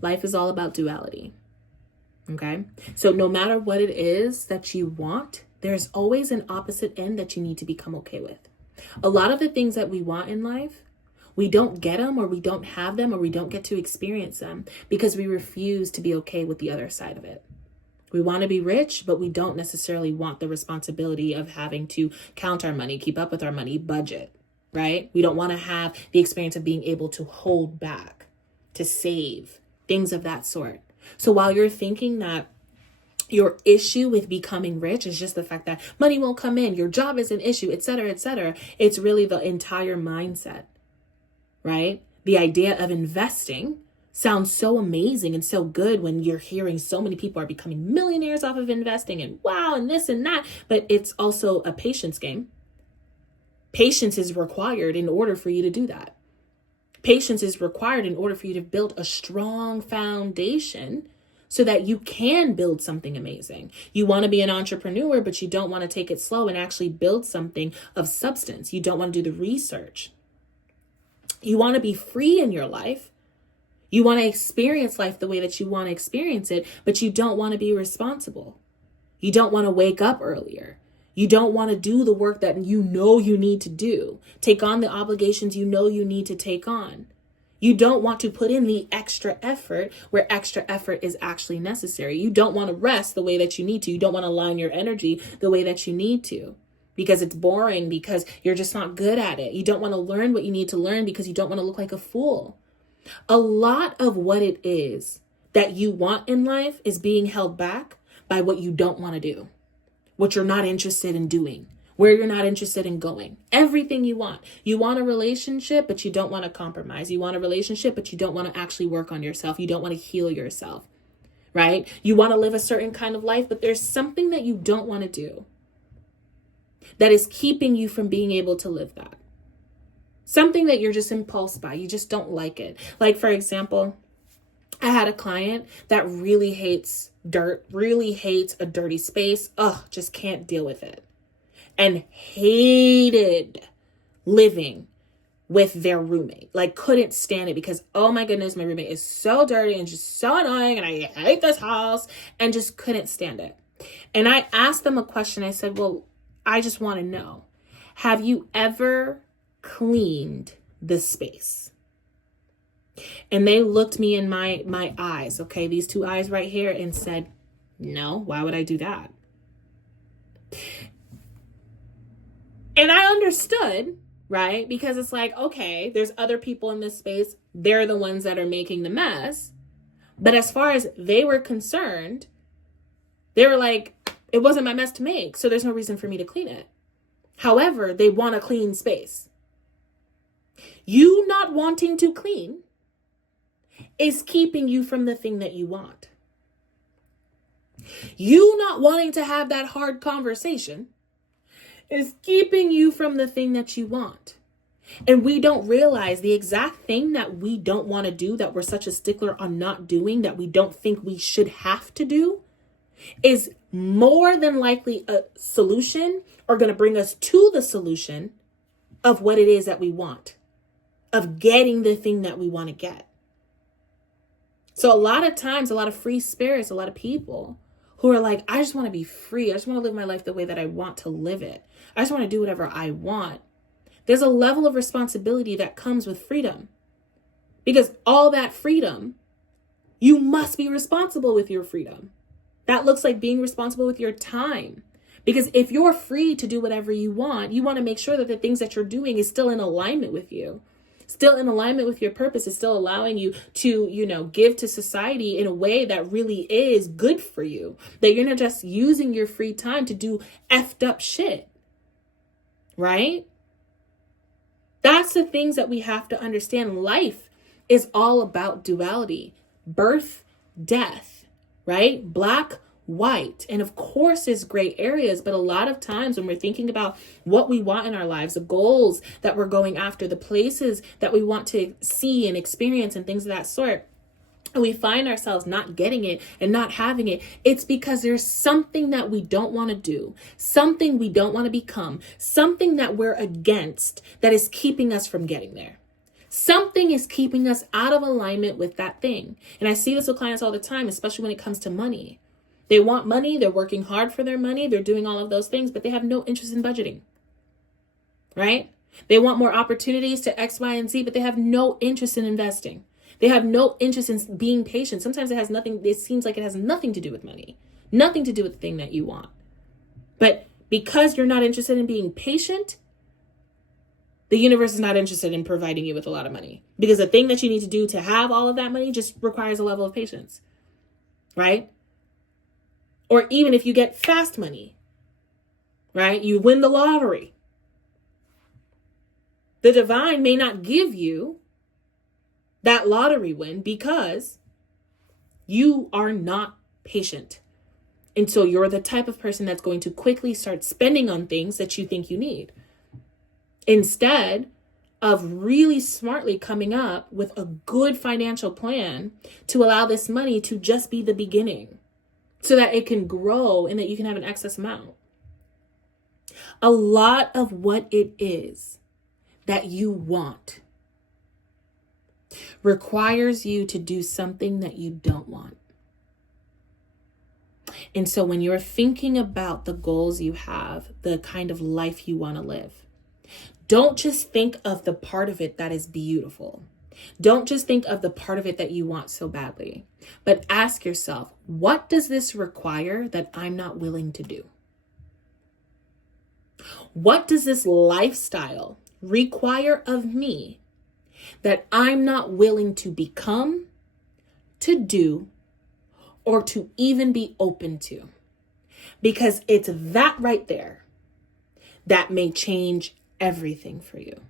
Life is all about duality. Okay? So no matter what it is that you want, there's always an opposite end that you need to become okay with. A lot of the things that we want in life, we don't get them, or we don't have them, or we don't get to experience them because we refuse to be okay with the other side of it. We want to be rich, but we don't necessarily want the responsibility of having to count our money, keep up with our money, budget, right? We don't want to have the experience of being able to hold back, to save, things of that sort. So while you're thinking that your issue with becoming rich is just the fact that money won't come in, your job is an issue, et cetera, it's really the entire mindset, right? The idea of investing sounds so amazing and so good when you're hearing so many people are becoming millionaires off of investing and wow, and this and that, but it's also a patience game. Patience is required in order for you to do that. Patience is required in order for you to build a strong foundation so that you can build something amazing. You want to be an entrepreneur, but you don't want to take it slow and actually build something of substance. You don't want to do the research. You want to be free in your life. You want to experience life the way that you want to experience it, but you don't want to be responsible. You don't want to wake up earlier. You don't want to do the work that you know you need to do. Take on the obligations you know you need to take on. You don't want to put in the extra effort where extra effort is actually necessary. You don't want to rest the way that you need to. You don't want to align your energy the way that you need to because it's boring, because you're just not good at it. You don't want to learn what you need to learn because you don't want to look like a fool. A lot of what it is that you want in life is being held back by what you don't want to do, what you're not interested in doing, where you're not interested in going. Everything you want. You want a relationship, but you don't want to compromise. You want a relationship, but you don't want to actually work on yourself. You don't want to heal yourself, right? You want to live a certain kind of life, but there's something that you don't want to do that is keeping you from being able to live that. Something that you're just impulsed by. You just don't like it. Like, for example, I had a client that really hates dirt, really hates a dirty space. Just can't deal with it. And hated living with their roommate. Like, couldn't stand it because, oh my goodness, my roommate is so dirty and just so annoying and I hate this house, and just couldn't stand it. And I asked them a question. I said, well, I just want to know, have you ever cleaned the space? And they looked me in my eyes, okay, these two eyes right here, and said, no, why would I do that? And I understood, right? Because it's like, okay, there's other people in this space. They're the ones that are making the mess. But as far as they were concerned, they were like, it wasn't my mess to make, so there's no reason for me to clean it. However, they want a clean space. You not wanting to clean is keeping you from the thing that you want. You not wanting to have that hard conversation is keeping you from the thing that you want. And we don't realize the exact thing that we don't want to do, that we're such a stickler on not doing, that we don't think we should have to do, is more than likely a solution, or going to bring us to the solution of what it is that we want, of getting the thing that we want to get. So a lot of times, a lot of free spirits, a lot of people who are like, I just want to be free. I just want to live my life the way that I want to live it. I just want to do whatever I want. There's a level of responsibility that comes with freedom, because all that freedom, you must be responsible with your freedom. That looks like being responsible with your time. Because if you're free to do whatever you want to make sure that the things that you're doing is still in alignment with you, still in alignment with your purpose, is still allowing you to, give to society in a way that really is good for you. That you're not just using your free time to do effed up shit, right? That's the things that we have to understand. Life is all about duality, birth, death, right? Black, white. And of course there's gray areas, but a lot of times when we're thinking about what we want in our lives, the goals that we're going after, the places that we want to see and experience and things of that sort, and we find ourselves not getting it and not having it, it's because there's something that we don't want to do, something we don't want to become, something that we're against that is keeping us from getting there. Something is keeping us out of alignment with that thing. And I see this with clients all the time, especially when it comes to money. They want money. They're working hard for their money. They're doing all of those things, but they have no interest in budgeting, right? They want more opportunities to X, Y, and Z, but they have no interest in investing. They have no interest in being patient. Sometimes it seems like it has nothing to do with money, nothing to do with the thing that you want. But because you're not interested in being patient, the universe is not interested in providing you with a lot of money, because the thing that you need to do to have all of that money just requires a level of patience, right? Or even if you get fast money, right? You win the lottery. The divine may not give you that lottery win because you are not patient. And so you're the type of person that's going to quickly start spending on things that you think you need, instead of really smartly coming up with a good financial plan to allow this money to just be the beginning so that it can grow and that you can have an excess amount. A lot of what it is that you want requires you to do something that you don't want. And so when you're thinking about the goals you have, the kind of life you want to live, don't just think of the part of it that is beautiful. Don't just think of the part of it that you want so badly, but ask yourself, what does this require that I'm not willing to do? What does this lifestyle require of me that I'm not willing to become, to do, or to even be open to? Because it's that right there that may change everything for you.